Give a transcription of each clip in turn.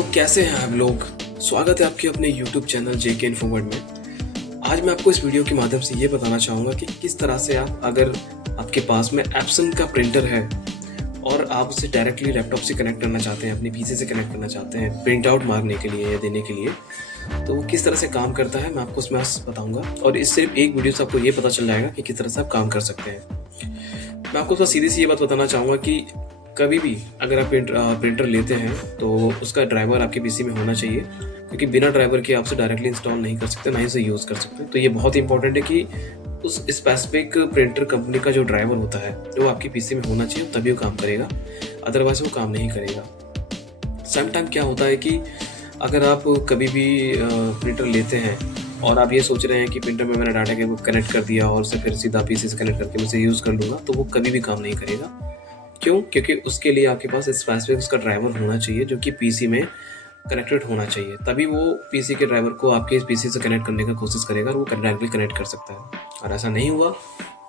तो कैसे हैं आप लोग। स्वागत है आपके अपने YouTube चैनल JK इन्फोवर्ड में। आज मैं आपको इस वीडियो के माध्यम से ये बताना चाहूँगा कि किस तरह से आप, अगर आपके पास में एप्सन का प्रिंटर है और आप उसे डायरेक्टली लैपटॉप से कनेक्ट करना चाहते हैं, अपनी PC से कनेक्ट करना चाहते हैं प्रिंट आउट मारने के लिए या देने के लिए, तो वो किस तरह से काम करता है मैं आपको उसमें बताऊँगा। और इस सिर्फ एक वीडियो से आपको ये पता चल जाएगा कि किस तरह से आप काम कर सकते हैं। मैं आपको सीधी सी ये बात बताना चाहूँगा कि कभी भी अगर आप प्रिंटर लेते हैं तो उसका ड्राइवर आपके पीसी में होना चाहिए, क्योंकि बिना ड्राइवर के आप उसे डायरेक्टली इंस्टॉल नहीं कर सकते, ना ही उसे यूज़ कर सकते। तो ये बहुत इंपॉर्टेंट है कि उस स्पेसिफिक प्रिंटर कंपनी का जो ड्राइवर होता है वो आपके पीसी में होना चाहिए, तभी वो काम करेगा, अदरवाइज वो काम नहीं करेगा। सम टाइम क्या होता है कि अगर आप कभी भी प्रिंटर लेते हैं और आप ये सोच रहे हैं कि प्रिंटर में मैंने डाटा केबल कनेक्ट कर दिया और उसे फिर सीधा पीसी से कनेक्ट करके मैं उसे यूज़ कर लूँगा, तो वो कभी भी काम नहीं करेगा। क्यों? क्योंकि उसके लिए आपके पास स्पेसिफिक उसका ड्राइवर होना चाहिए जो कि पीसी में कनेक्टेड होना चाहिए, तभी वो पीसी के ड्राइवर को आपके पीसी से कनेक्ट करने का कोशिश करेगा और वो डायरेक्टली कनेक्ट कर सकता है। और ऐसा नहीं हुआ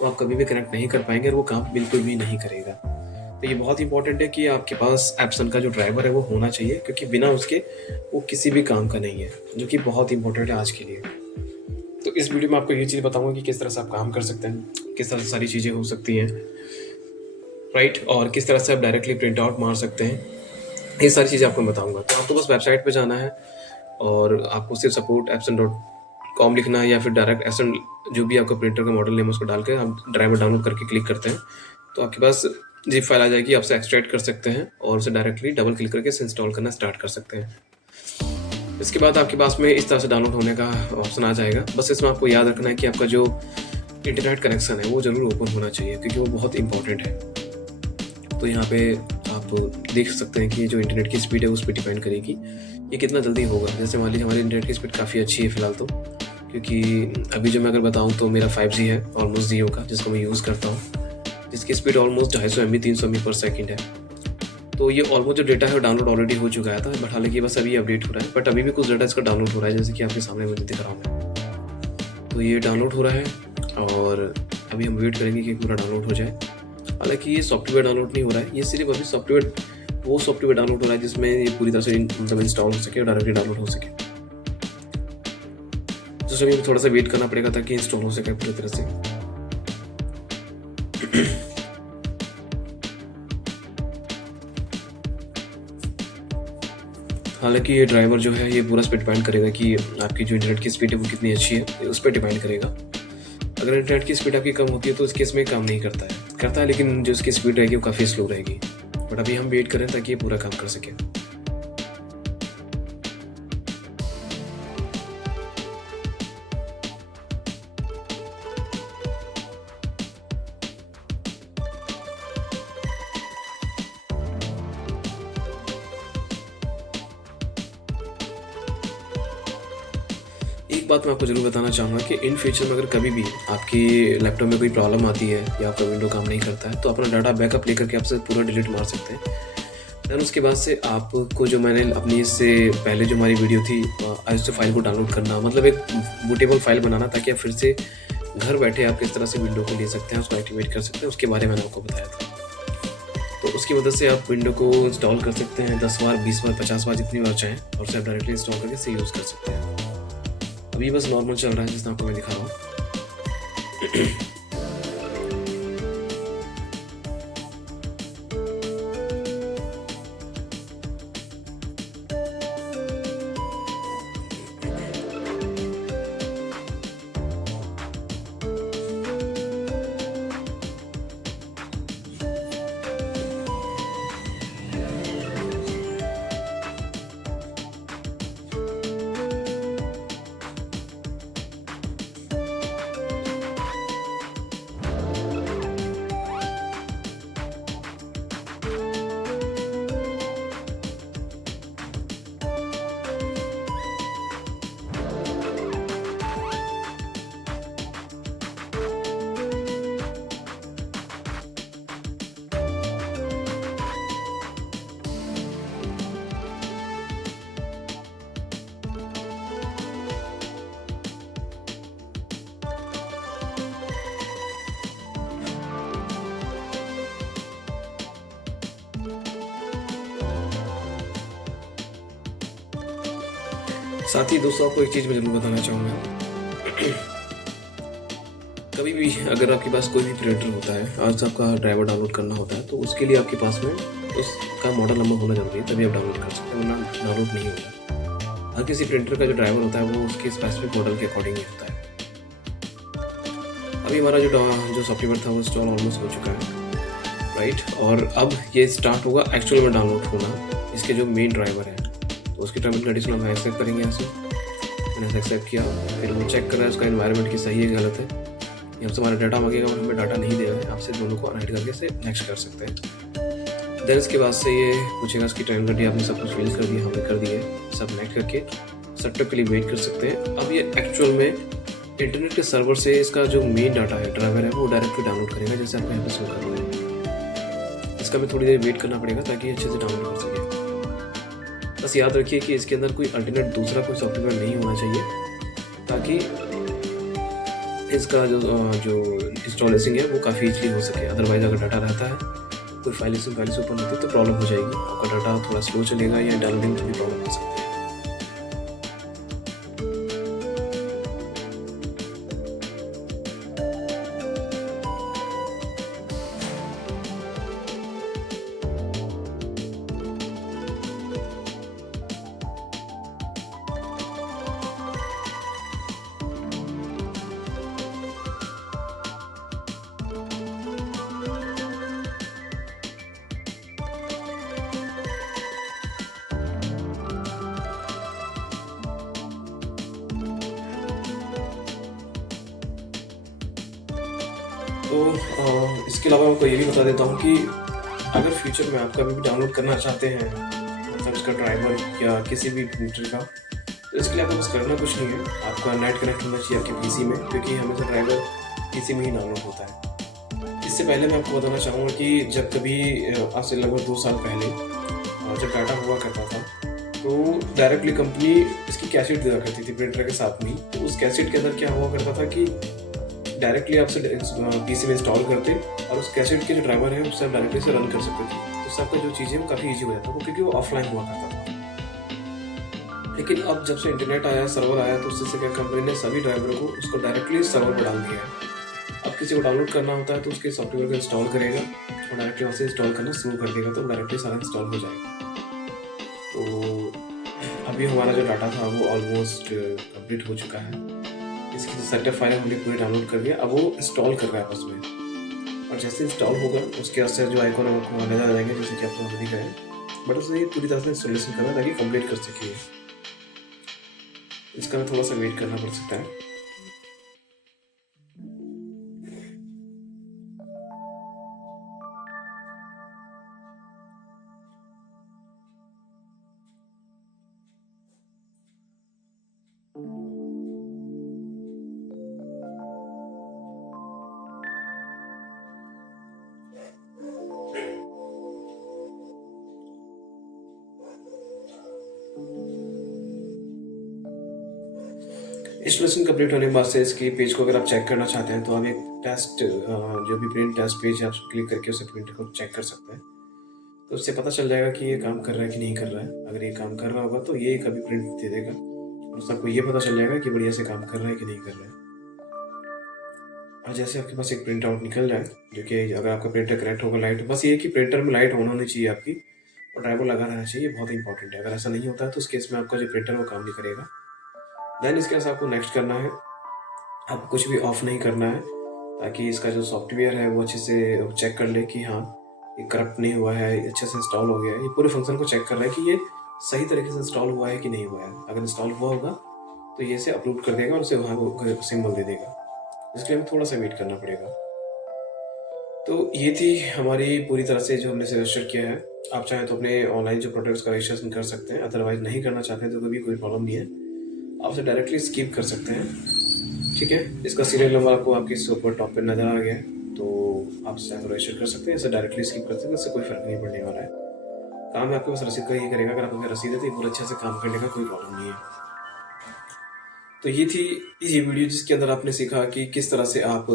तो आप कभी भी कनेक्ट नहीं कर पाएंगे और वो काम बिल्कुल भी नहीं करेगा। तो ये बहुत इंपॉर्टेंट है कि आपके पास एप्सन का जो ड्राइवर है वो होना चाहिए, क्योंकि बिना उसके वो किसी भी काम का नहीं है, जो कि बहुत इंपॉर्टेंट है आज के लिए। तो इस वीडियो में आपको ये चीज़ बताऊंगा कि किस तरह से आप काम कर सकते हैं, किस तरह से सारी चीज़ें हो सकती हैं, राइट, और किस तरह से आप डायरेक्टली प्रिंट आउट मार सकते हैं, ये सारी चीज़ें आपको बताऊंगा। तो आपको बस वेबसाइट पे जाना है और आपको सिर्फ support@epson.com लिखना है, या फिर डायरेक्ट एप्सन जो भी आपका प्रिंटर का मॉडल नेम है उसको डाल के आप ड्राइवर डाउनलोड करके क्लिक करते हैं तो आपके पास जिप फाइल आ जाएगी। आप उसे एक्सट्रैक्ट कर सकते हैं और उसे डायरेक्टली डबल क्लिक करके इसे इंस्टॉल करना स्टार्ट कर सकते हैं। इसके बाद आपके पास में इस तरह से डाउनलोड होने का ऑप्शन आ जाएगा। बस इसमें आपको याद रखना है कि आपका जो इंटरनेट कनेक्शन है वो ज़रूर ओपन होना चाहिए, क्योंकि वो बहुत इंपॉर्टेंट है। तो यहाँ पे आप देख सकते हैं कि जो इंटरनेट की स्पीड है उस पर डिपेंड करेगी ये कितना जल्दी होगा। जैसे मान लीजिए हमारी इंटरनेट की स्पीड काफ़ी अच्छी है फ़िलहाल तो, क्योंकि अभी जो मैं अगर बताऊँ तो मेरा 5G है ऑलमोस्ट जियो का, जिसको मैं यूज़ करता हूँ, जिसकी स्पीड ऑलमोस्ट 250 MB 300 MB पर सेकेंड है। तो ये ऑलमोस्ट जो डेटा है डाउनलोड ऑलरेडी हो चुका था, बट हालांकि बस अभी अपडेट हो रहा है, बट अभी भी कुछ डेटा इसका डाउनलोड हो रहा है, जैसे कि आपके सामने मुझे दिख रहा हूँ। तो ये डाउनलोड हो रहा है और अभी हम वेट करेंगे कि पूरा डाउनलोड हो जाए। हालांकि ये सॉफ्टवेयर डाउनलोड नहीं हो रहा है, ये सिर्फ अभी वो सॉफ्टवेयर डाउनलोड हो रहा है जिसमें ये पूरी तरह से मतलब इंस्टॉल हो सके और डायरेक्टली डाउनलोड हो सके। तो सभी थोड़ा सा वेट करना पड़ेगा ताकि इंस्टॉल हो सके पूरी तरह से। हालांकि ये ड्राइवर जो है ये पूरा इस पर डिपेंड करेगा कि आपकी जो इंटरनेट की स्पीड है वो कितनी अच्छी है, उस पर डिपेंड करेगा। अगर इंटरनेट की स्पीड आपकी कम होती है तो इस केस में काम नहीं करता है, लेकिन जो इसकी स्पीड रहेगी वो काफ़ी स्लो रहेगी। बट अभी हम वेट करें ताकि ये पूरा काम कर सके। एक बात मैं आपको ज़रूर बताना चाहूँगा कि इन फ्यूचर में अगर कभी भी आपके लैपटॉप में कोई प्रॉब्लम आती है या आपका विंडो काम नहीं करता है तो अपना डाटा बैकअप लेकर के आपसे पूरा डिलीट मार सकते हैं। दैन उसके बाद से आपको जो मैंने अपनी इससे पहले जो हमारी वीडियो थी ISO फाइल को डाउनलोड करना, मतलब एक बूटेबल फाइल बनाना, ताकि आप फिर से घर बैठे आप किस तरह से विंडो को ले सकते हैं, उसको एक्टिवेट कर सकते हैं, उसके बारे में मैंने आपको बताया था। तो उसकी मदद से आप विंडो को इंस्टॉल कर सकते हैं 10 बार, 20 बार, 50 बार, जितनी बार चाहें, और उसे आप डायरेक्टली इंस्टॉल करके इसे यूज़ कर सकते हैं। अभी बस नॉर्मल चल रहा है जिस तरह आपको मैं दिखा रहा हूँ। साथ ही दोस्तों आपको एक चीज़ मैं ज़रूर बताना चाहूँगा, कभी भी अगर आपके पास कोई भी प्रिंटर होता है, आज आपका ड्राइवर डाउनलोड करना होता है, तो उसके लिए आपके पास में उसका मॉडल नंबर होना ज़रूरी है, तभी आप डाउनलोड कर सकते हैं, वरना डाउनलोड नहीं होगा। हर किसी प्रिंटर का जो ड्राइवर होता है वो उसके स्पेसिफिक मॉडल के अकॉर्डिंग ही होता है। अभी हमारा जो सॉफ्टवेयर था वो इंस्टॉल ऑलमोस्ट हो चुका है, राइट। और अब ये स्टार्ट होगा एक्चुअल में डाउनलोड होना, इसके जो मेन ड्राइवर है। तो उसकी टर्म एंड कंडीशन हम एक्सेप्ट करेंगे यहाँ से। मैंने एक्सेप्ट किया, फिर वो चेक कर रहा है उसका एनवायरनमेंट की सही है गलत है। ये हमसे हमारा डाटा मांगेगा और हमें डाटा नहीं दे रहा है, आपसे दोनों को अनहाइड करके से नेक्स्ट कर सकते हैं। देन इसके बाद से ये पूछेगा इसकी टाइम कंडी, आपने सब कुछ फिल कर दिया, हमने कर दिया, सब नेक्स्ट करके सेटअप के लिए वेट कर सकते हैं। अब ये एक्चुअल में इंटरनेट के सर्वर से इसका जो मेन डाटा है, ड्राइवर है, वो डायरेक्टली डाउनलोड करेगा, जैसे आपने यहाँ पर शो कर दिया है। इसका भी थोड़ी देर वेट करना पड़ेगा ताकि अच्छे से डाउनलोड कर सके। बस याद रखिए कि इसके अंदर कोई अल्टरनेट दूसरा कोई सॉफ्टवेयर नहीं होना चाहिए, ताकि इसका जो इंस्टॉलेशन है वो काफ़ी ईजली हो सके। अदरवाइज़ अगर डाटा रहता है, कोई फाइल ओपन होती है तो प्रॉब्लम हो जाएगी, आपका डाटा थोड़ा स्लो चलेगा या डाउनलोडिंग में थोड़ी प्रॉब्लम हो सकती है। तो इसके अलावा मैं आपको ये भी बता देता हूँ कि अगर फ्यूचर में आप कभी भी डाउनलोड करना चाहते हैं, मतलब इसका ड्राइवर या किसी भी प्रिंटर का, तो इसके लिए आपको बस करना कुछ नहीं है, आपका नेट कनेक्ट होना चाहिए आपके पीसी में, क्योंकि हमेशा ड्राइवर पीसी में ही डाउनलोड होता है। इससे पहले मैं आपको बताना चाहूँगा कि जब कभी आज से लगभग 2 साल पहले जब डाटा हुआ करता था, तो डायरेक्टली कंपनी इसकी कैसेट दिया करती थी प्रिंटर के साथ में। तो उस कैसेट के अंदर क्या हुआ करता था कि डायरेक्टली आपसे पीसी में इंस्टॉल करते और उस कैसेट के जो ड्राइवर है उससे आप डायरेक्टली से रन कर सकते थे। तो सबका जो चीज़ें वो काफ़ी ईजी हो जाता था, क्योंकि वो ऑफलाइन हुआ करता था। लेकिन अब जब से इंटरनेट आया, सर्वर आया, तो उससे क्या कंपनी ने सभी ड्राइवर को उसको डायरेक्टली सर्वर पर डाल दिया है। अब किसी को डाउनलोड करना होता है तो उसके सॉफ्टवेयर को इंस्टॉल करेगा और डायरेक्टली वहाँ से इंस्टॉल करना शुरू कर देगा, तो डायरेक्टली सारा इंस्टॉल हो जाएगा। तो अभी हमारा जो डाटा था वो ऑलमोस्ट कंप्लीट हो चुका है। इसकी जो सेटअप फाइल है हमने पूरी डाउनलोड कर दिया, अब वो इंस्टॉल कर रहा है आपस में। और जैसे इंस्टॉल होगा उसके अंदर जो आइकॉन है आपको नजर आ जाएंगे, जैसे कि आप लोग दिख रहे हैं, बट उसे पूरी तरह से इंस्टॉलेशन करना ताकि कंप्लीट कर सके। इसका थोड़ा सा वेट करना पड़ सकता है। इंस्टॉलेशन कंप्लीट होने के बाद से इसकी पेज को अगर आप चेक करना चाहते हैं तो आप एक टेस्ट जो भी प्रिंट टेस्ट पेज है आप क्लिक करके उसे प्रिंट को चेक कर सकते हैं। तो उससे पता चल जाएगा कि ये काम कर रहा है कि नहीं कर रहा है। अगर ये काम कर रहा होगा तो ये कभी प्रिंट दे देगा और उससे आपको ये पता चल जाएगा कि बढ़िया से काम कर रहा है कि नहीं कर रहा है। और जैसे आपके पास एक प्रिंट आउट निकल जाए, जो कि अगर आपका प्रिंटर कनेक्ट होगा लाइट, बस ये कि प्रिंटर में लाइट ऑन होनी चाहिए आपकी और ड्राइवर लगा रहना चाहिए, बहुत इंपॉर्टेंट है। अगर ऐसा नहीं होता है तो उस केस में आपका जो प्रिंटर है वो काम नहीं करेगा। देन इसके साथ आपको नेक्स्ट करना है, आपको कुछ भी ऑफ नहीं करना है, ताकि इसका जो सॉफ्टवेयर है वो अच्छे से चेक कर ले कि हाँ ये करप्ट नहीं हुआ है, अच्छे से इंस्टॉल हो गया है। ये पूरे फंक्शन को चेक कर रहा है कि ये सही तरीके से इंस्टॉल हुआ है कि नहीं हुआ है। अगर इंस्टॉल हुआ होगा तो ये इसे अपलोड कर देगा और उसे वहाँ सिंबल दे देगा। इसके लिए हमें थोड़ा सा वेट करना पड़ेगा। तो ये थी हमारी पूरी तरह से जो हमने रजिस्टर किया है। आप चाहें तो अपने ऑनलाइन जो प्रोडक्ट्स का रजिस्ट्रेशन कर सकते हैं, अदरवाइज नहीं करना चाहते तो कभी कोई प्रॉब्लम नहीं है, आप उसे डायरेक्टली स्किप कर सकते हैं। ठीक है, इसका सीरियल नंबर आपको आपके ऊपर टॉप पे नज़र आ गया है, तो आप इसे रजिस्टर कर सकते हैं। इसे डायरेक्टली स्किप कर सकते हैं, इससे कोई फर्क नहीं पड़ने वाला है। काम आपके पास रसीद का ये करेगा, अगर आपके रसीद है तो ये पूरा अच्छे से काम करने का कोई प्रॉब्लम नहीं है। तो ये थी ये वीडियो जिसके अंदर आपने सीखा कि किस तरह से आप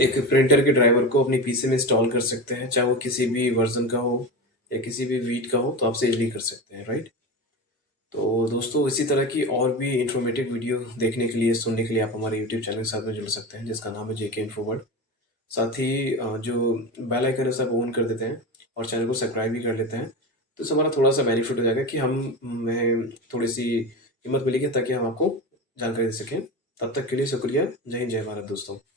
एक प्रिंटर के ड्राइवर को अपनी पीसी में इंस्टॉल कर सकते हैं, चाहे वो किसी भी वर्जन का हो या किसी भी वीट का हो, तो आप इजीली कर सकते हैं, राइट। तो दोस्तों इसी तरह की और भी इन्फॉर्मेटिव वीडियो देखने के लिए, सुनने के लिए आप हमारे यूट्यूब चैनल के साथ में जुड़ सकते हैं, जिसका नाम है जेके इन्फोवर्ड। साथ ही जो बेल आइकन है उसे आप ऑन कर देते हैं और चैनल को सब्सक्राइब भी कर लेते हैं, तो इससे हमारा थोड़ा-सा बेनिफिट हो जाएगा कि हमें थोड़ी-सी हिम्मत मिलेगी ताकि हम आपको जानकारी दे सकें। तब तक के लिए शुक्रिया। जय हिंद, जय भारत दोस्तों।